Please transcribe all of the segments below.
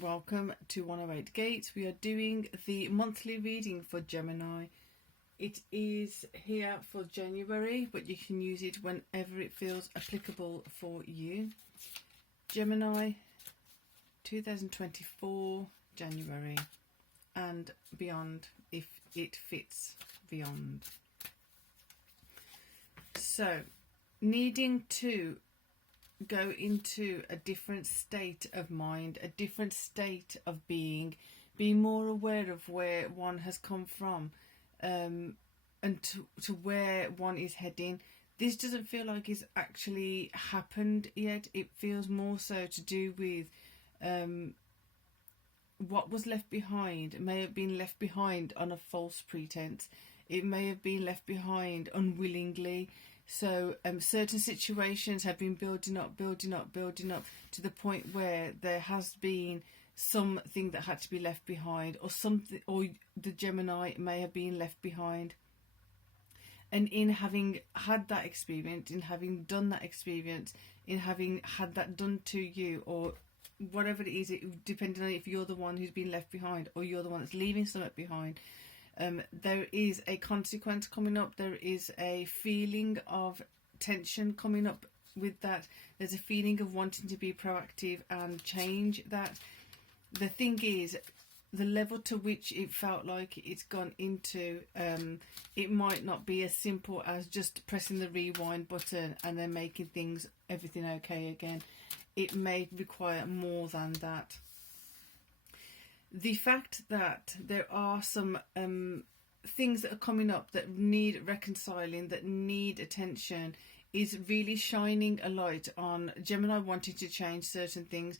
Welcome to 108 Gates. We are doing the monthly reading for Gemini. It is here for January, but you can use it whenever it feels applicable for you. Gemini 2024 January and beyond if it fits beyond. So, needing to go into a different state of mind, a different state of being, be more aware of where one has come from, and to where one is heading. This doesn't feel like it's actually happened yet. It feels more so to do with what was left behind. It may have been left behind on a false pretense. It may have been left behind unwillingly. So certain situations have been building up to the point where there has been something that had to be left behind, or something, or the Gemini may have been left behind. And in having had that experience, in having done that experience, in having had that done to you, or whatever it is, depending on if you're the one who's been left behind or you're the one that's leaving something behind, there is a consequence coming up. There is a feeling of tension coming up with that. There's a feeling of wanting to be proactive and change that. The thing is, the level to which it felt like it's gone into, it might not be as simple as just pressing the rewind button and then making everything okay again. It may require more than that. The fact that there are some things that are coming up that need reconciling, that need attention, is really shining a light on Gemini wanting to change certain things,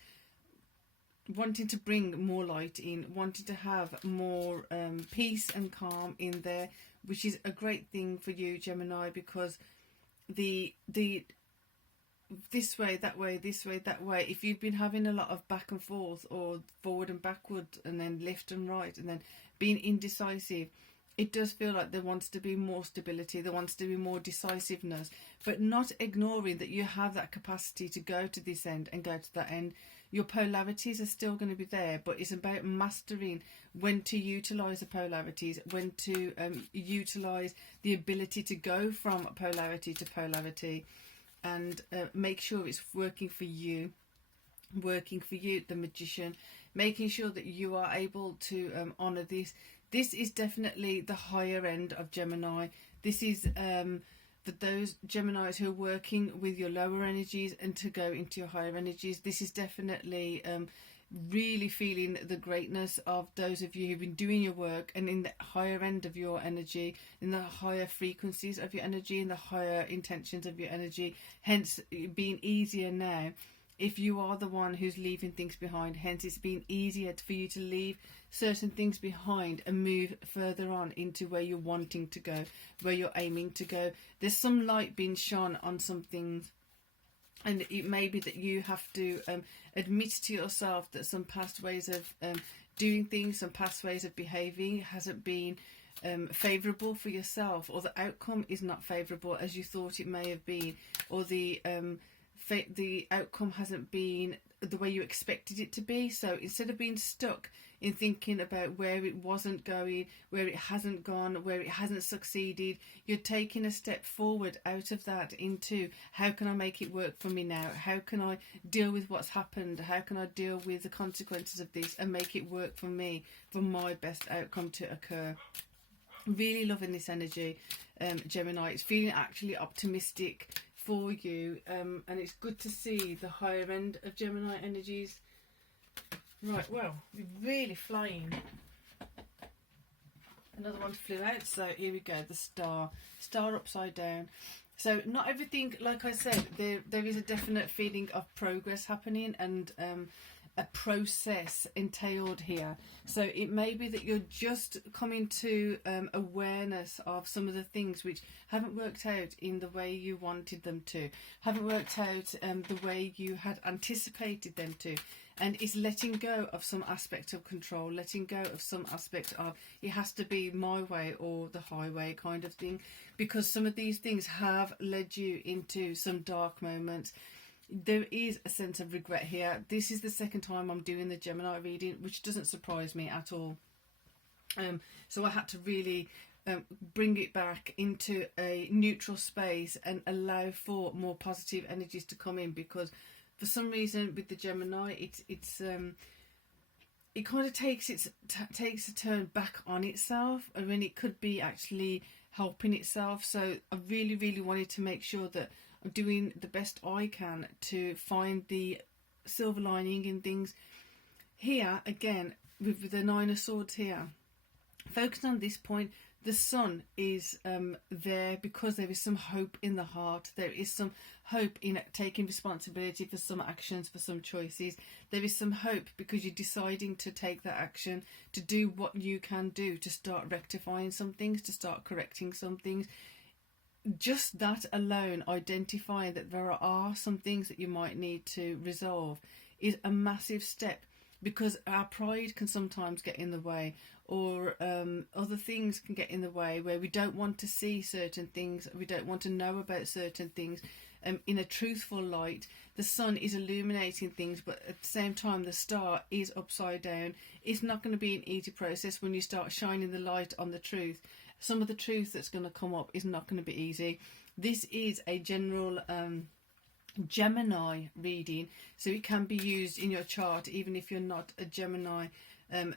wanting to bring more light in, wanting to have more peace and calm in there, which is a great thing for you, Gemini, because the this way, that way, this way, that way. If you've been having a lot of back and forth, or forward and backward, and then left and right, and then being indecisive, it does feel like there wants to be more stability, there wants to be more decisiveness, but not ignoring that you have that capacity to go to this end and go to that end. Your polarities are still going to be there, but it's about mastering when to utilise the polarities, when to utilise the ability to go from polarity to polarity, and make sure it's working for you, the Magician, making sure that you are able to honour this. This is definitely the higher end of Gemini. This is for those Geminis who are working with your lower energies and to go into your higher energies. This is definitely really feeling the greatness of those of you who've been doing your work and in the higher end of your energy, in the higher frequencies of your energy, in the higher intentions of your energy, hence it being easier now if you are the one who's leaving things behind. Hence it's been easier for you to leave certain things behind and move further on into where you're wanting to go, where you're aiming to go. There's some light being shone on some things, and it may be that you have to admit to yourself that some past ways of doing things, some past ways of behaving hasn't been favourable for yourself, or the outcome is not favourable as you thought it may have been, or the outcome hasn't been the way you expected it to be. So instead of being stuck in thinking about where it wasn't going, where it hasn't gone, where it hasn't succeeded, you're taking a step forward out of that into, how can I make it work for me now? How can I deal with what's happened? How can I deal with the consequences of this and make it work for me, for my best outcome to occur? Really loving this energy, Gemini. It's feeling actually optimistic for you, and it's good to see the higher end of Gemini energies. Right, well, we're really flying. Another one flew out, so here we go, the star upside down. So not everything, like I said, there is a definite feeling of progress happening, and a process entailed here. So it may be that you're just coming to awareness of some of the things which haven't worked out in the way you wanted them to, haven't worked out the way you had anticipated them to. And it's letting go of some aspect of control, letting go of some aspect of it has to be my way or the highway kind of thing, because some of these things have led you into some dark moments. there is a sense of regret here. This is the second time I'm doing the Gemini reading, which doesn't surprise me at all. So I had to really bring it back into a neutral space and allow for more positive energies to come in, because for some reason with the Gemini, it kind of takes a turn back on itself, and when it could be actually helping itself. So I really wanted to make sure that I'm doing the best I can to find the silver lining in things. Here again, with the Nine of Swords here, focused on this point, the sun is there because there is some hope in the heart. There is some hope in taking responsibility for some actions, for some choices. There is some hope because you're deciding to take that action, to do what you can do, to start rectifying some things, to start correcting some things. Just that alone, identifying that there are some things that you might need to resolve, is a massive step, because our pride can sometimes get in the way, or other things can get in the way, where we don't want to see certain things, we don't want to know about certain things in a truthful light. The sun is illuminating things, but at the same time the star is upside down. It's not going to be an easy process when you start shining the light on the truth. Some of the truth that's going to come up is not going to be easy. This is a general Gemini reading, so it can be used in your chart even if you're not a Gemini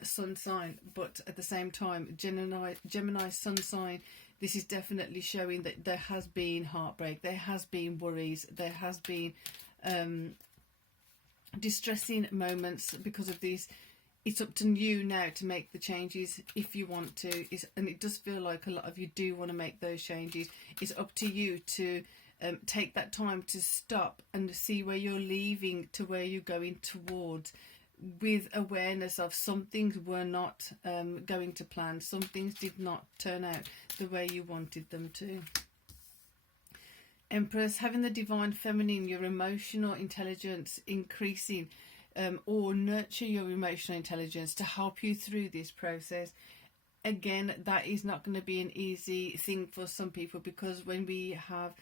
sun sign. But at the same time, Gemini sun sign, this is definitely showing that there has been heartbreak, there has been worries, there has been distressing moments because of this. It's up to you now to make the changes if you want to. And it does feel like a lot of you do want to make those changes. It's up to you to take that time to stop and see where you're leaving to where you're going towards, with awareness of some things were not going to plan. Some things did not turn out the way you wanted them to. Empress, having the divine feminine, your emotional intelligence increasing, or nurture your emotional intelligence to help you through this process. Again, that is not going to be an easy thing for some people, because when we have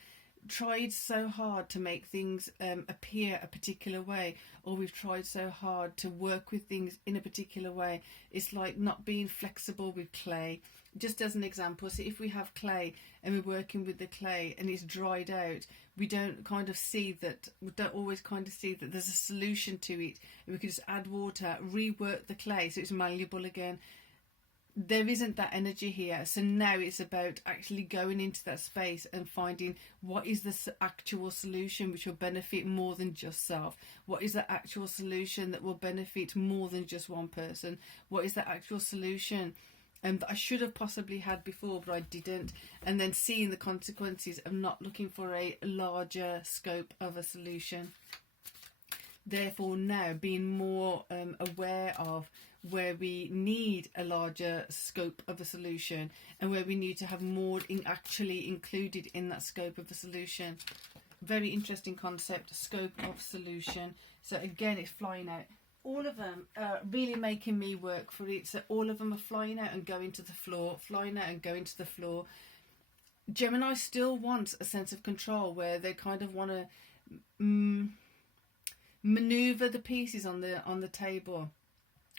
tried so hard to make things appear a particular way, or we've tried so hard to work with things in a particular way, it's like not being flexible with clay. Just as an example, so if we have clay and we're working with the clay and it's dried out, we don't always see that there's a solution to it, and we can just add water, rework the clay so it's malleable again. There isn't that energy here. So now it's about actually going into that space and finding what is the actual solution which will benefit more than just self. What is the actual solution that will benefit more than just one person? What is the actual solution that I should have possibly had before but I didn't? And then seeing the consequences of not looking for a larger scope of a solution. Therefore now being more aware of where we need a larger scope of a solution, and where we need to have more actually included in that scope of a solution. Very interesting concept, scope of solution. So again, it's flying out. All of them are really making me work for it. So all of them are flying out and going to the floor, flying out and going to the floor. Gemini still wants a sense of control, where they kind of want to maneuver the pieces on the table,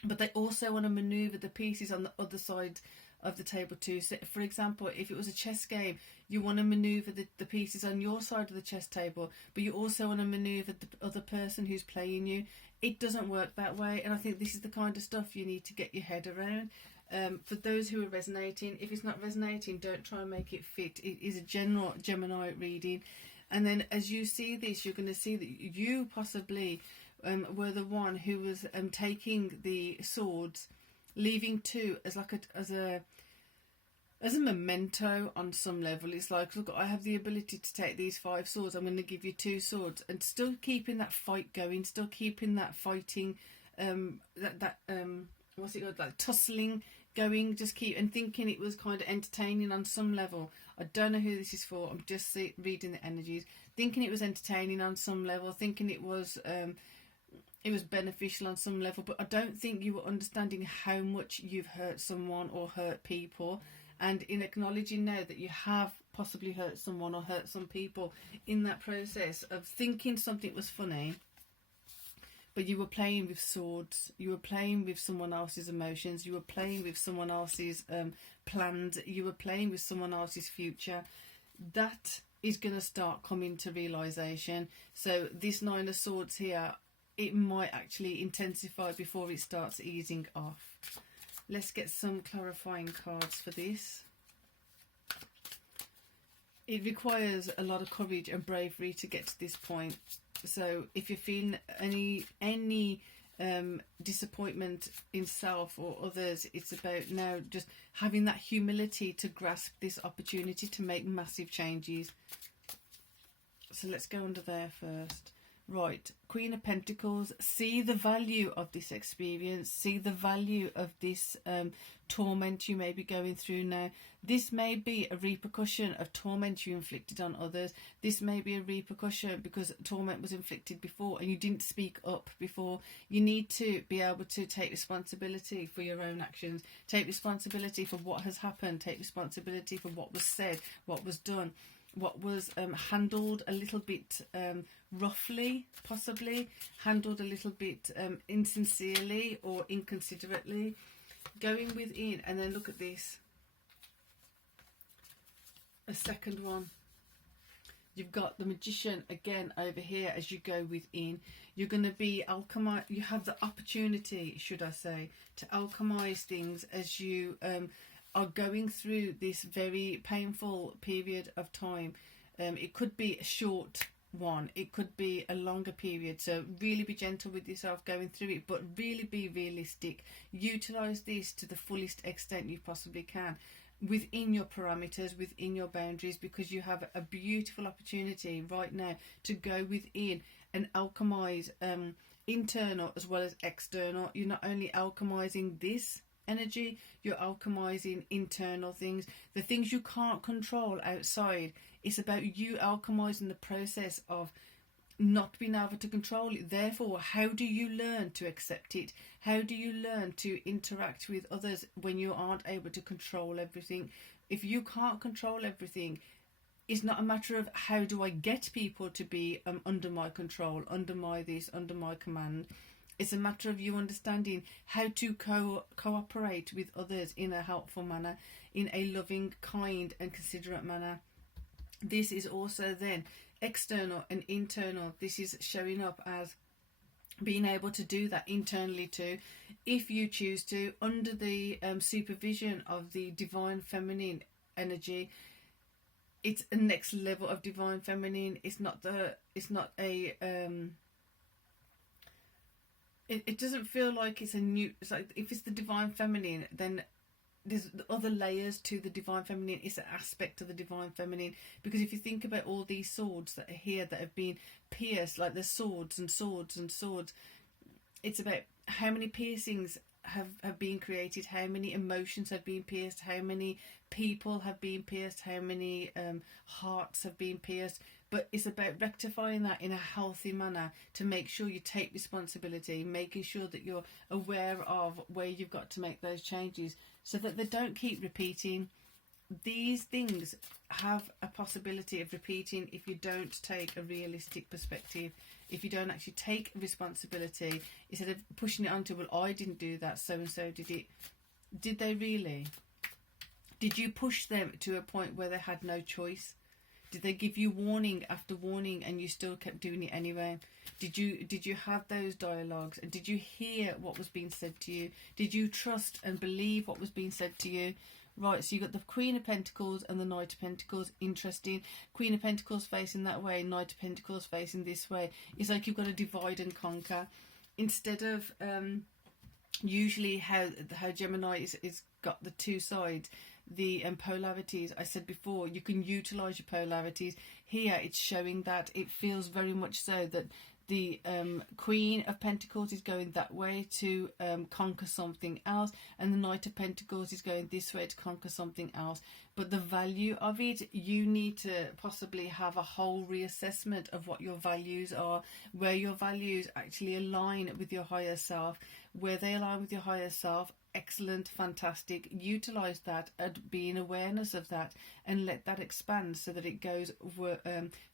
but they also want to maneuver the pieces on the other side of the table too. So for example, if it was a chess game, you want to maneuver the pieces on your side of the chess table, but you also want to maneuver the other person who's playing you. It doesn't work that way, and I think this is the kind of stuff you need to get your head around. For those who are resonating, if it's not resonating, don't try and make it fit. It is a general Gemini reading. And then as you see this, you're going to see that you possibly were the one who was taking the swords, leaving two as a memento on some level. It's like, look, I have the ability to take these 5 swords, I'm going to give you 2 swords, and still keeping that fight going, still keeping that fighting, what's it called, like tussling going, just keep, and thinking it was kind of entertaining on some level. I don't know who this is for, I'm just reading the energies, thinking it was entertaining on some level, thinking it was beneficial on some level, but I don't think you were understanding how much you've hurt someone or hurt people, and in acknowledging now that you have possibly hurt someone or hurt some people in that process of thinking something was funny, but you were playing with swords, you were playing with someone else's emotions, you were playing with someone else's plans, you were playing with someone else's future. That is going to start coming to realisation. So this Nine of Swords here, it might actually intensify before it starts easing off. Let's get some clarifying cards for this. It requires a lot of courage and bravery to get to this point. So if you're feeling any disappointment in self or others, it's about now just having that humility to grasp this opportunity to make massive changes. So let's go under there first. Right, Queen of Pentacles, see the value of this experience, see the value of this torment you may be going through now. This may be a repercussion of torment you inflicted on others. This may be a repercussion because torment was inflicted before and you didn't speak up before. You need to be able to take responsibility for your own actions, take responsibility for what has happened, take responsibility for what was said, what was done, what was handled a little bit roughly, possibly, handled a little bit insincerely or inconsiderately. Going within, and then look at this. A second one. You've got the Magician again over here as you go within. You're going to be alchemize. You have the opportunity, should I say, to alchemize things as you are going through this very painful period of time. It could be a short one, it could be a longer period, so really be gentle with yourself going through it, but really be realistic. Utilize this to the fullest extent you possibly can within your parameters, within your boundaries, because you have a beautiful opportunity right now to go within and alchemize internal as well as external. You're not only alchemizing this energy, you're alchemizing internal things, the things you can't control outside. It's about you alchemizing the process of not being able to control it. Therefore, how do you learn to accept it? How do you learn to interact with others when you aren't able to control everything? If you can't control everything, it's not a matter of how do I get people to be under my control, under my this, under my command. It's a matter of you understanding how to cooperate with others in a helpful manner, in a loving, kind and considerate manner. This is also then external and internal. This is showing up as being able to do that internally too, if you choose to, under the supervision of the divine feminine energy. It's a next level of divine feminine. It's not a it doesn't feel like it's a new, it's like if it's the divine feminine, then there's other layers to the divine feminine. It's an aspect of the divine feminine, because if you think about all these swords that are here that have been pierced, like there's swords and swords and swords, it's about how many piercings have been created, how many emotions have been pierced, how many people have been pierced, how many hearts have been pierced. But it's about rectifying that in a healthy manner to make sure you take responsibility, making sure that you're aware of where you've got to make those changes so that they don't keep repeating. These things have a possibility of repeating if you don't take a realistic perspective, if you don't actually take responsibility, instead of pushing it onto, well, I didn't do that, so and so did it. Did they really? Did you push them to a point where they had no choice? Did they give you warning after warning and you still kept doing it anyway? Did you have those dialogues? And did you hear what was being said to you? Did you trust and believe what was being said to you? Right, so you got the Queen of Pentacles and the Knight of Pentacles. Interesting. Queen of Pentacles facing that way, Knight of Pentacles facing this way. It's like you've got to divide and conquer. Instead of usually how Gemini is got the two sides, the polarities. I said before, you can utilize your polarities. Here it's showing that it feels very much so that The Queen of Pentacles is going that way to conquer something else, and the Knight of Pentacles is going this way to conquer something else. But the value of it, you need to possibly have a whole reassessment of what your values are, where your values actually align with your higher self. Where they align with your higher self, excellent, fantastic. Utilize that and be in awareness of that, and let that expand so that it goes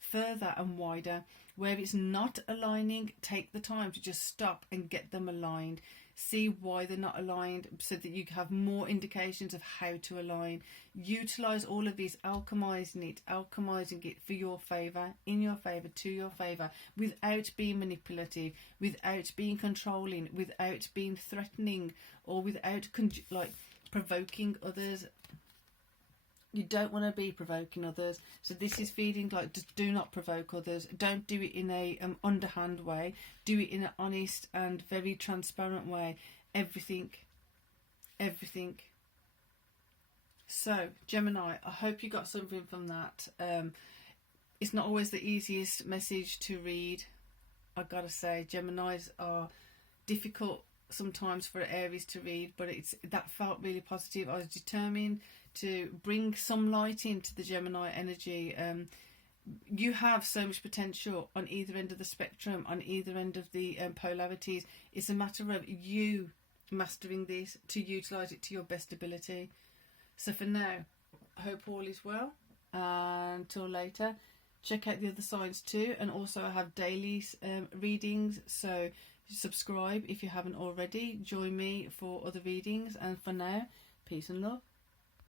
further and wider. Where it's not aligning, take the time to just stop and get them aligned. See why they're not aligned, so that you have more indications of how to align. Utilize all of this, alchemizing it for your favor, in your favor, to your favor, without being manipulative, without being controlling, without being threatening, or without provoking others. You don't want to be provoking others. So this is feeling like, just do not provoke others. Don't do it in a underhand way. Do it in an honest and very transparent way. Everything. So, Gemini, I hope you got something from that. It's not always the easiest message to read. I gotta say, Geminis are difficult sometimes for Aries to read, but that felt really positive. I was determined to bring some light into the Gemini energy. You have so much potential on either end of the spectrum, on either end of the polarities. It's a matter of you mastering this to utilise it to your best ability. So for now, I hope all is well. Until later, check out the other signs too, and also I have daily readings, so subscribe if you haven't already. Join me for other readings, and for now, peace and love.